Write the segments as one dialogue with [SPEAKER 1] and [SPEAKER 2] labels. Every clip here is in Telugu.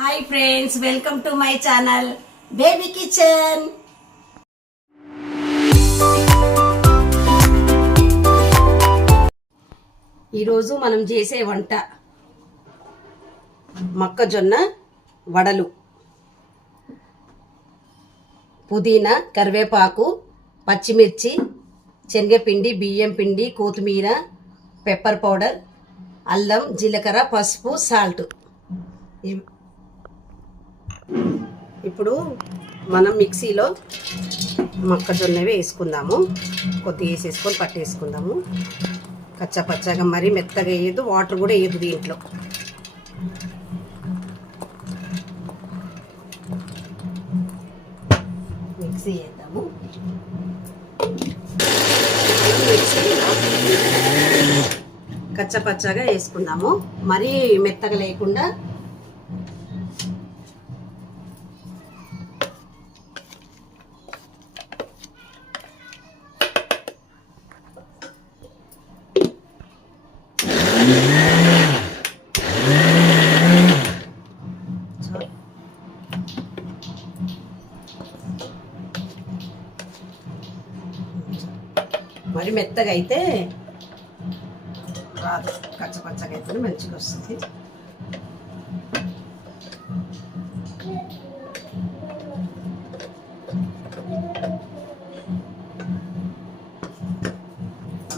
[SPEAKER 1] Hi friends welcome to my channel baby kitchen ఈరోజు మనం చేసే వంట మొక్కజొన్న వడలు. పుదీనా కరివేపాకు పచ్చిమిర్చి శనగపిండి బియ్యం పిండి కొత్తిమీర పెప్పర్ పౌడర్ అల్లం జీలకర్ర పసుపు సాల్ట్ ఇప్పుడు మనం మిక్సీలో మొక్కజొన్నవి వేసుకుందాము. కొద్దిగా వేసేసుకొని పట్టేసుకుందాము. పచ్చ పచ్చగా మరీ మెత్తగా వేయదు వాటర్ కూడా వేయదు దీంట్లో. మిక్సీ వేద్దాము. పచ్చ పచ్చగా వేసుకుందాము. మరీ మెత్తగా లేకుండా మరి మెత్తగా అయితే రాదు. కచ్చపచ్చగా అయితే మంచిగా వస్తుంది.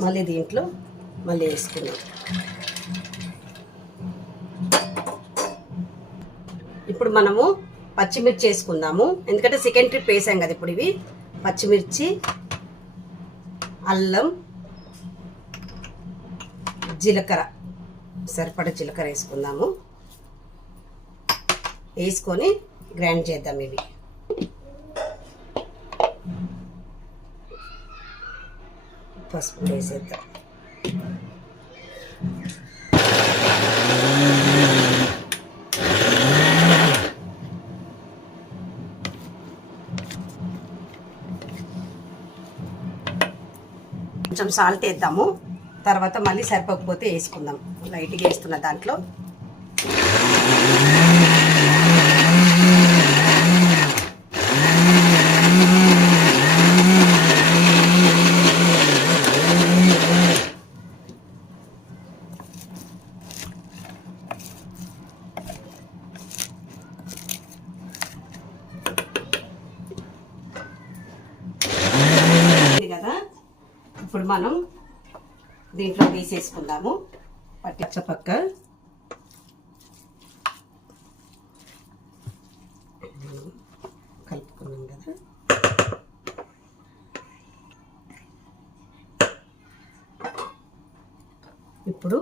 [SPEAKER 1] మళ్ళీ దీంట్లో మళ్ళీ వేసుకున్నాం ఇప్పుడు మనము పచ్చిమిర్చి వేసుకుందాము. ఎందుకంటే సెకండ్ ట్రిప్ వేసాం కదా ఇప్పుడు ఇవి. పచ్చిమిర్చి అల్లం జీలకర్ర. సరిపడ జీలకర్ర వేసుకుందాము. వేసుకొని గ్రైండ్ చేద్దాం ఇవి. పసుపు వేసేద్దాం. కొంచెం సాల్ట్ వేద్దాము. తర్వాత మళ్ళీ సరిపోకపోతే వేసుకుందాం. లైట్గా వేస్తున్న దాంట్లో ఇది కదా ఇప్పుడు మనం దీంట్లో తీసేసుకుందాము పచ్చ పక్క కలుపుకున్నాం కదా. ఇప్పుడు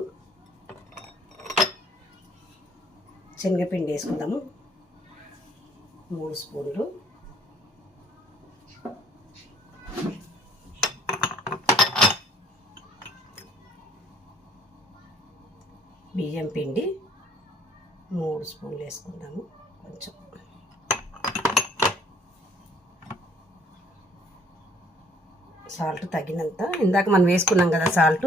[SPEAKER 1] శనగపిండి వేసుకుందాము. మూడు స్పూన్లు. బియ్యం పిండి మూడు స్పూన్లు వేసుకుందాము కొంచెం. సాల్ట్ తగినంత. ఇందాక మనం వేసుకున్నాం కదా సాల్ట్.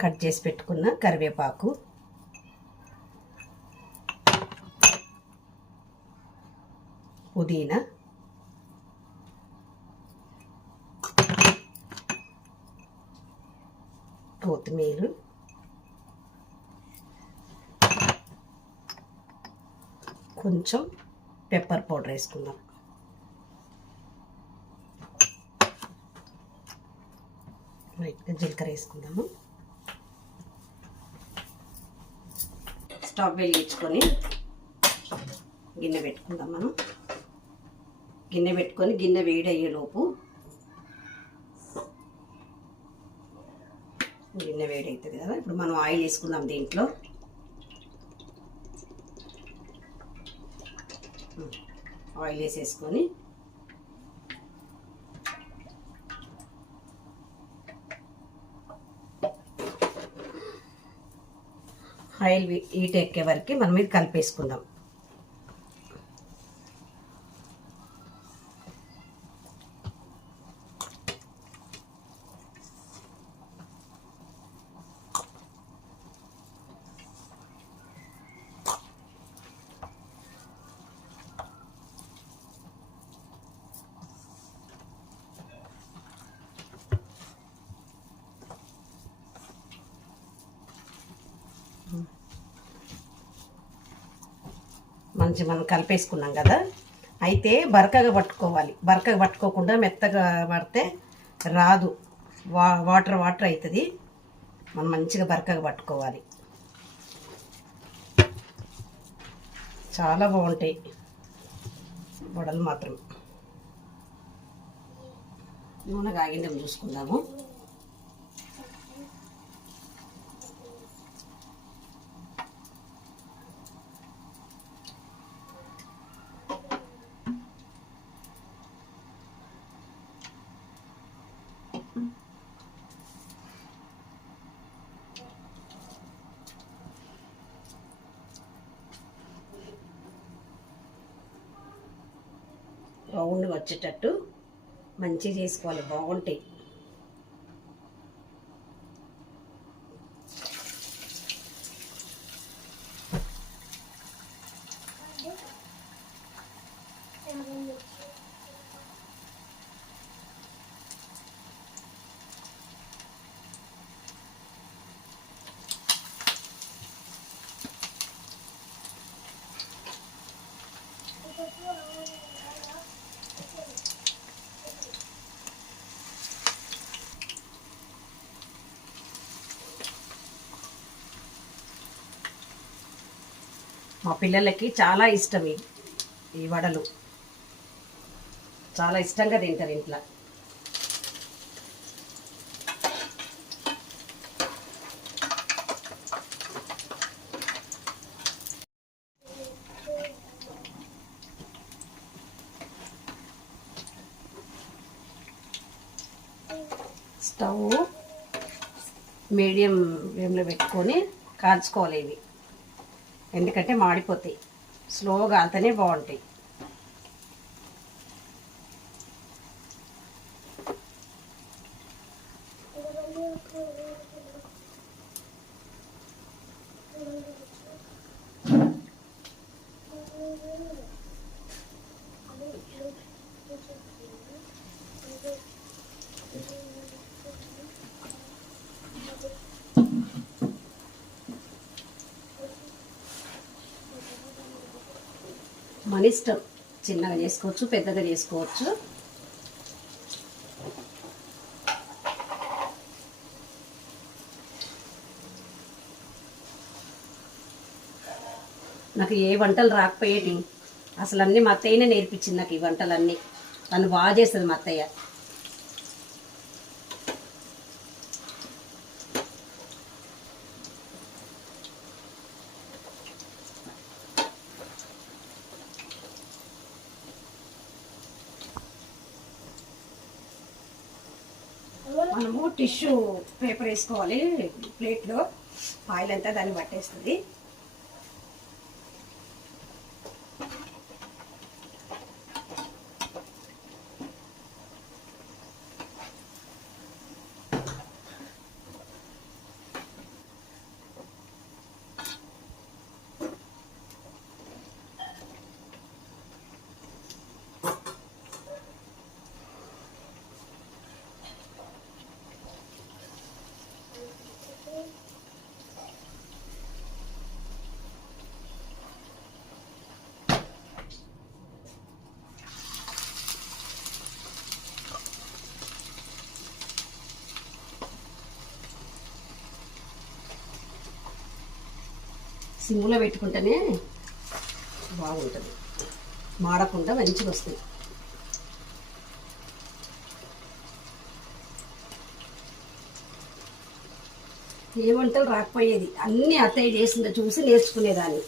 [SPEAKER 1] కట్ చేసి పెట్టుకున్న కరివేపాకు. పుదీనా. కొత్తిమీర. కొంచెం పెప్పర్ పౌడర్ వేసుకుందాం. లైట్గా జీలకర్ర వేసుకుందాము. స్టవ్ వెలిగించుకొని గిన్నె పెట్టుకుందాం మనం. గిన్నె పెట్టుకొని గిన్నె వేడయ్యేలోపు గిన్నె వేడవుతుంది కదా ఇప్పుడు మనం ఆయిల్ వేసుకుందాం దీంట్లో. ఆయిల్ వేసేసుకొని ఆయిల్ హీట్ ఎక్కే వరకు మనం ఇది కలిపేసుకుందాం. మంచి మనం కలిపేసుకున్నాం కదా. అయితే బరకగా పట్టుకోవాలి. బరకగా పట్టుకోకుండా మెత్తగా పడితే రాదు. వా వాటర్ వాటర్ అవుతుంది మనం మంచిగా బరకగా పట్టుకోవాలి. చాలా బాగుంటాయి వడలు మాత్రం. నూనె కాగిందేమో చూసుకుందాము. రౌండ్ వచ్చేటట్టు మంచిగా చేసుకోవాలి బాగుంటాయి. మా పిల్లలకి చాలా ఇష్టం ఈ ఈ వడలు. చాలా ఇష్టంగా తింటారు ఇంట్లో. స్టవ్ మీడియం ఫ్లేమ్లో పెట్టుకొని కాల్చుకోవాలి ఇవి. ఎందుకంటే మాడిపోతాయి. స్లోగా అంతనే బాగుంటాయి. మన ఇష్టం. చిన్నగా చేసుకోవచ్చు పెద్దగా చేసుకోవచ్చు. నాకు ఏ వంటలు రాకపోయేటి అసలు అన్నీ మా అత్తయ్యనే నేర్పించింది నాకు ఈ వంటలన్నీ. తను బాగా చేస్తుంది మా అత్తయ్య. మనము టిష్యూ పేపర్ వేసుకోవాలి ప్లేట్లో. ఆయిల్ అంతా దాన్ని పట్టేస్తుంది. సిమ్లో పెట్టుకుంటేనే బాగుంటుంది. మాడకుండా మంచిగా వస్తుంది ఏ వంటలు రాకపోయేది అన్నీ అత్తయ్య చేసిందో చూసి నేర్చుకునేదాన్ని.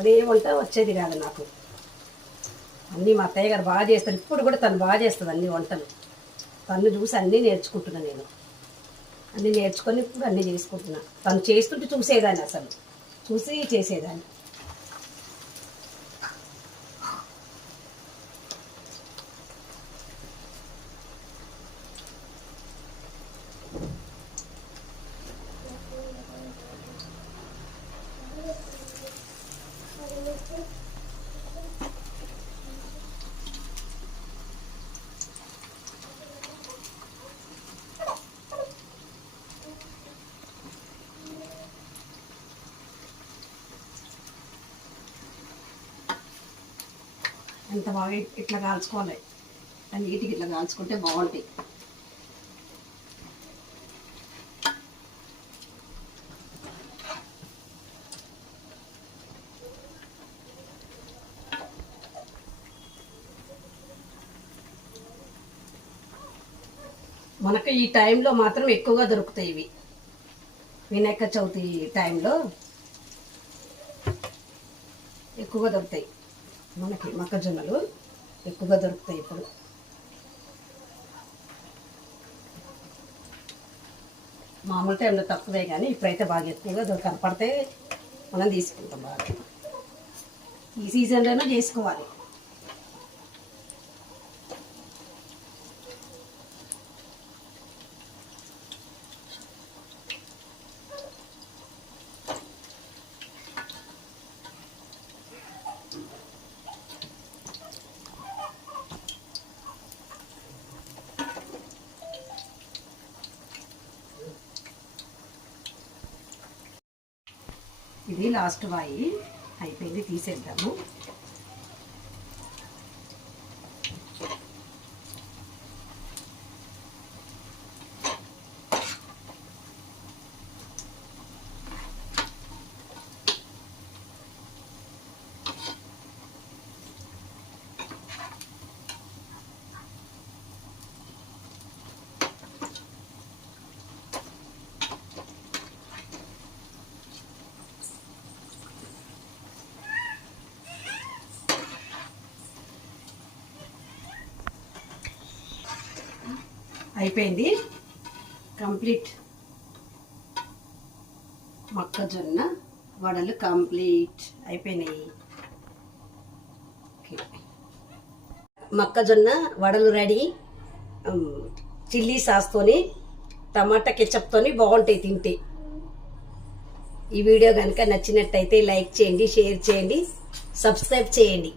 [SPEAKER 1] అదే వంట వచ్చేది కాదు నాకు. అన్నీ మా అత్తయ్య గారు బాగా చేస్తారు. ఇప్పుడు కూడా తను బాగా చేస్తుంది అన్ని వంటలు. తను చూసి అన్నీ నేర్చుకుంటున్నాను నేను. అన్నీ నేర్చుకొని ఇప్పుడు అన్నీ చేసుకుంటున్నాను తను చేస్తుంటే చూసేదాన్ని అసలు. చూసి చేసేదాన్ని ఇంత బాగా ఇట్లా కాల్చుకోవాలి. నీటికి ఇట్లా కాల్చుకుంటే బాగుంటాయి. మనకు ఈ టైంలో మాత్రం ఎక్కువగా దొరుకుతాయి ఇవి. వినాయక చవితి టైంలో ఎక్కువగా దొరుకుతాయి. మనకి మొక్కజొన్నలు ఎక్కువగా దొరుకుతాయి ఇప్పుడు. మామూలు టైంలో తక్కువే కానీ ఇప్పుడైతే బాగా ఎక్కువగా దొరికి కనపడితే మనం తీసుకుంటాం బాగా. ఈ సీజన్లోనే చేసుకోవాలి. ఇది లాస్ట్ వాయి అయిపోయింది తీసేద్దాము. అయిపోయింది. కంప్లీట్. మొక్కజొన్న వడలు కంప్లీట్ అయిపోయినాయి. మొక్కజొన్న వడలు రెడీ. చిల్లీ సాస్తోని టమాటా కెచప్తోని బాగుంటాయి తింటే. ఈ వీడియో కనుక నచ్చినట్టయితే లైక్ చేయండి షేర్ చేయండి సబ్స్క్రైబ్ చేయండి.